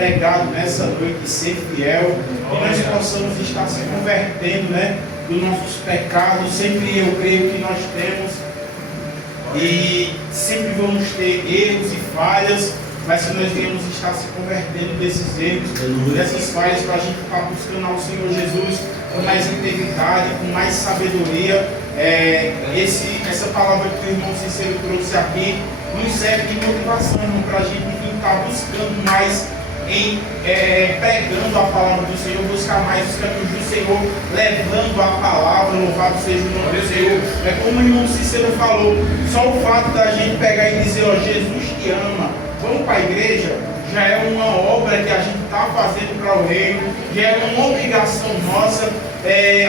pregado nessa noite, ser fiel, que nós possamos estar se convertendo, né, dos nossos pecados. Sempre eu creio que nós temos e sempre vamos ter erros e falhas, mas que nós devemos estar se convertendo desses erros, dessas falhas, para a gente estar buscando ao Senhor Jesus com mais integridade, com mais sabedoria. Essa palavra que o irmão Cícero trouxe aqui nos serve de motivação para a gente estar buscando mais pregando a palavra do Senhor, buscar mais os caminhos do Senhor, levando a palavra. Louvado seja o nome do Senhor. É como o irmão Cícero falou, só o fato da gente pegar e dizer, ó, Jesus te ama, vamos para a igreja, já é uma obra que a gente está fazendo para o reino, já é uma obrigação nossa.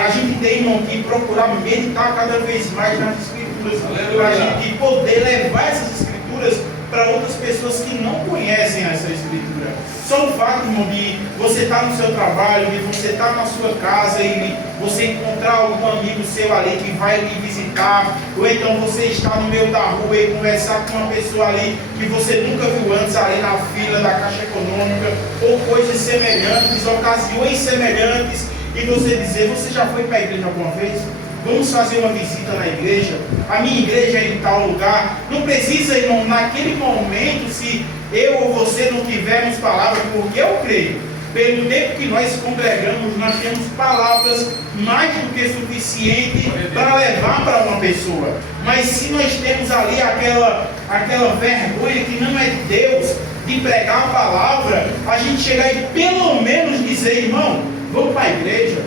A gente tem, irmão, que procurar meditar cada vez mais nas Escrituras, para a gente poder levar essas Escrituras para outras pessoas que não conhecem essa Escritura. Só o fato, irmão, de você estar no seu trabalho, de você estar na sua casa e você encontrar algum amigo seu ali que vai lhe visitar, ou então você estar no meio da rua e conversar com uma pessoa ali que você nunca viu antes ali na fila da Caixa Econômica, ou coisas semelhantes, ocasiões semelhantes, e você dizer, você já foi para a igreja alguma vez? Vamos fazer uma visita na igreja, a minha igreja é em tal lugar. Não precisa, irmão, naquele momento, se eu ou você não tivermos palavra, porque eu creio, pelo tempo que nós congregamos, nós temos palavras mais do que suficiente para levar para uma pessoa. Mas se nós temos ali aquela vergonha que não é de Deus, de pregar a palavra, a gente chegar e pelo menos dizer, irmão, vamos para a igreja,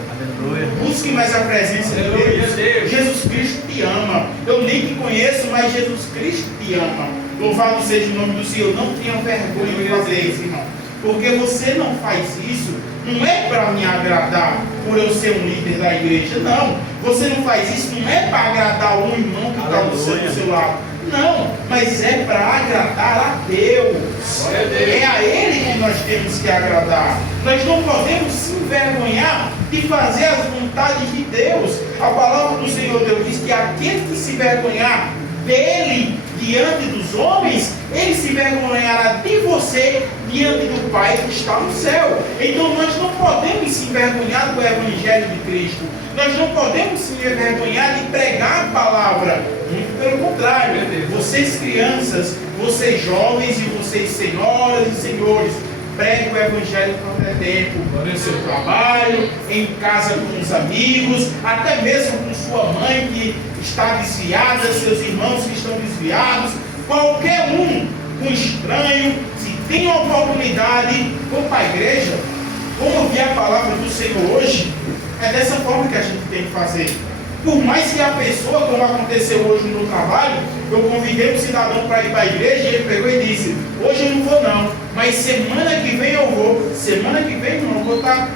busque mais a presença de Deus. Jesus Cristo te ama. Eu nem te conheço, mas Jesus Cristo te ama. Louvado seja o nome do Senhor. Não tenha vergonha de fazer isso, irmão, porque você não faz isso, não é para me agradar por eu ser um líder da igreja, não. Você não faz isso, não é para agradar um irmão que está do seu lado, não, mas é para agradar a Deus. É a Ele que nós temos que agradar. Nós não podemos se envergonhar de fazer as vontades de Deus. A palavra do Senhor Deus diz que aquele que se envergonhar dele diante dos homens, ele se envergonhará de você diante do Pai que está no céu. Então nós não podemos se envergonhar do Evangelho de Cristo. Nós não podemos se envergonhar de pregar a palavra. Muito pelo contrário. Vocês crianças, vocês jovens e vocês senhoras e senhores, pregue o Evangelho quando é tempo, no seu trabalho, em casa com os amigos, até mesmo com sua mãe que está desviada, seus irmãos que estão desviados, qualquer um estranho, se tem a oportunidade, vamos para a igreja, vamos ouvir a palavra do Senhor hoje. É dessa forma que a gente tem que fazer. Por mais que a pessoa, como aconteceu hoje no trabalho, eu convidei um cidadão para ir para a igreja e ele pegou e disse, hoje eu não vou não, mas semana que vem eu vou. Semana que vem não, eu vou estar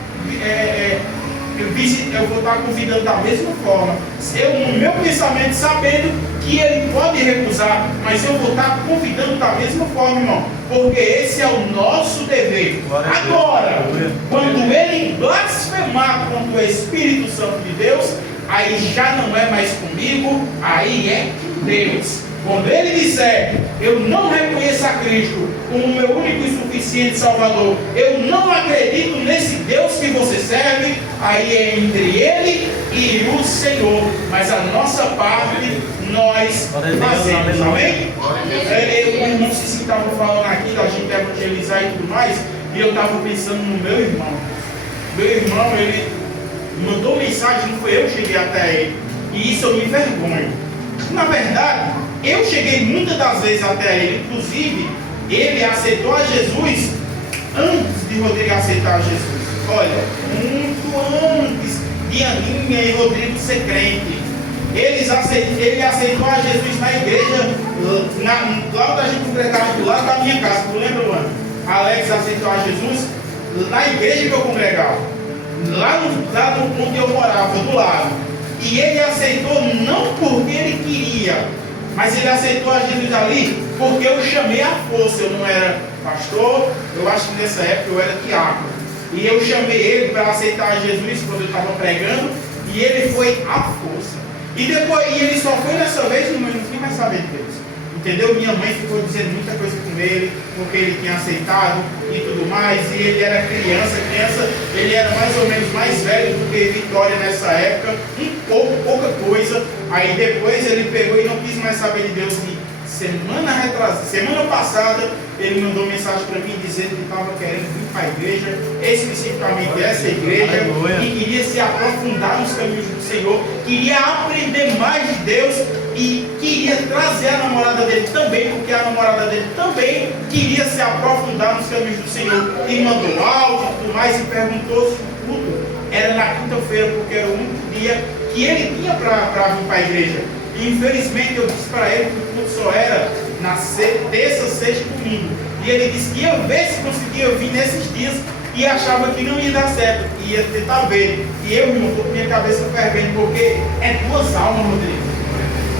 convidando da mesma forma. Eu, no meu pensamento, sabendo que ele pode recusar, mas eu vou estar convidando da mesma forma, irmão, porque esse é o nosso dever. Agora, quando ele blasfemar contra o Espírito Santo de Deus, aí já não é mais comigo, aí é com Deus. Quando ele disser, eu não reconheço a Cristo como meu único e suficiente Salvador, eu não acredito nesse Deus que você serve, aí é entre ele e o Senhor. Mas a nossa parte nós fazemos, amém? O irmão se estava falando aqui da gente evangelizar e tudo mais, e eu estava pensando no meu irmão. Meu irmão, ele mandou mensagem, não foi eu que cheguei até ele, e isso eu me envergonho. Na verdade, eu cheguei muitas das vezes até ele, inclusive ele aceitou a Jesus antes de Rodrigo aceitar a Jesus. Olha, muito antes de Aninha e Rodrigo ser crente. Ele aceitou a Jesus na igreja, lá da gente congregava do lado da minha casa. Tu lembra, mano? Alex aceitou a Jesus na igreja que eu congregava, lá no onde eu morava, do lado. E ele aceitou não porque ele queria, mas ele aceitou a Jesus ali porque eu chamei à força. Eu não era pastor, eu acho que nessa época eu era diácono. E eu chamei ele para aceitar a Jesus quando eu estava pregando, e ele foi à força. E depois, ele só foi dessa vez, não quis mais saber de Deus. Entendeu? Minha mãe ficou dizendo muita coisa com ele, porque ele tinha aceitado e tudo mais, e ele era criança, ele era mais ou menos mais velho do que Vitória nessa época, pouca coisa. Aí depois ele pegou e não quis mais saber de Deus. Semana passada ele mandou mensagem para mim dizendo que estava querendo vir para a igreja, especificamente essa igreja, e queria se aprofundar nos caminhos do Senhor, queria aprender mais de Deus e queria trazer a namorada dele também, porque a namorada dele também queria se aprofundar nos caminhos do Senhor, e mandou áudio e tudo mais, e perguntou se tudo era na quinta-feira, porque era o único dia que ele tinha para vir para a igreja. E infelizmente eu disse para ele que o culto só era na terça, sexta e domingo. E ele disse que ia ver se conseguia vir nesses dias e achava que não ia dar certo, ia tentar ver. E eu, irmão, estou com minha cabeça fervendo, porque é 2 almas, Rodrigo.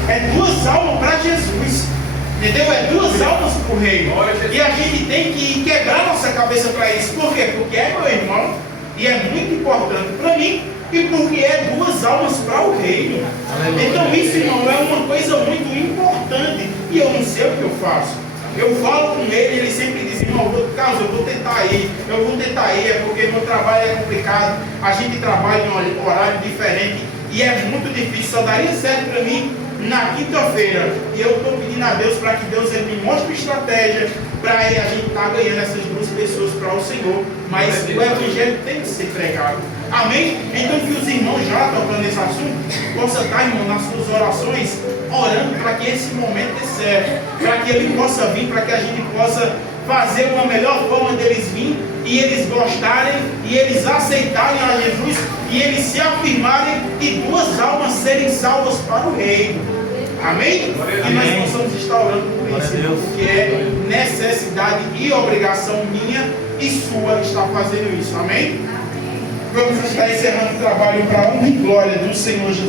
É 2 almas para Jesus. Entendeu? É 2 almas para o reino. E a gente tem que quebrar nossa cabeça para isso. Por quê? Porque é meu irmão e é muito importante para mim. E porque é 2 almas para o reino. Então isso, irmão, é uma coisa muito importante. E eu não sei o que eu faço. Eu falo com ele sempre diz, irmão, Carlos, eu vou tentar ir, é porque meu trabalho é complicado, a gente trabalha em um horário diferente e é muito difícil, só daria certo para mim na quinta-feira. E eu estou pedindo a Deus para que Deus ele me mostre estratégia para a gente estar ganhando essas 2 pessoas para o Senhor. Mas o Evangelho tem que ser pregado. Amém? Então que os irmãos já tocando nesse assunto, possa estar, irmão, nas suas orações, orando para que esse momento dê certo, para que ele possa vir, para que a gente possa fazer uma melhor forma deles virem, e eles gostarem, e eles aceitarem a Jesus, e eles se afirmarem, e 2 almas serem salvas para o reino. Amém? Que nós possamos estar orando por isso, porque é necessidade e obrigação minha e sua estar fazendo isso. Amém? Vamos estar encerrando o trabalho para a honra e glória do Senhor Jesus.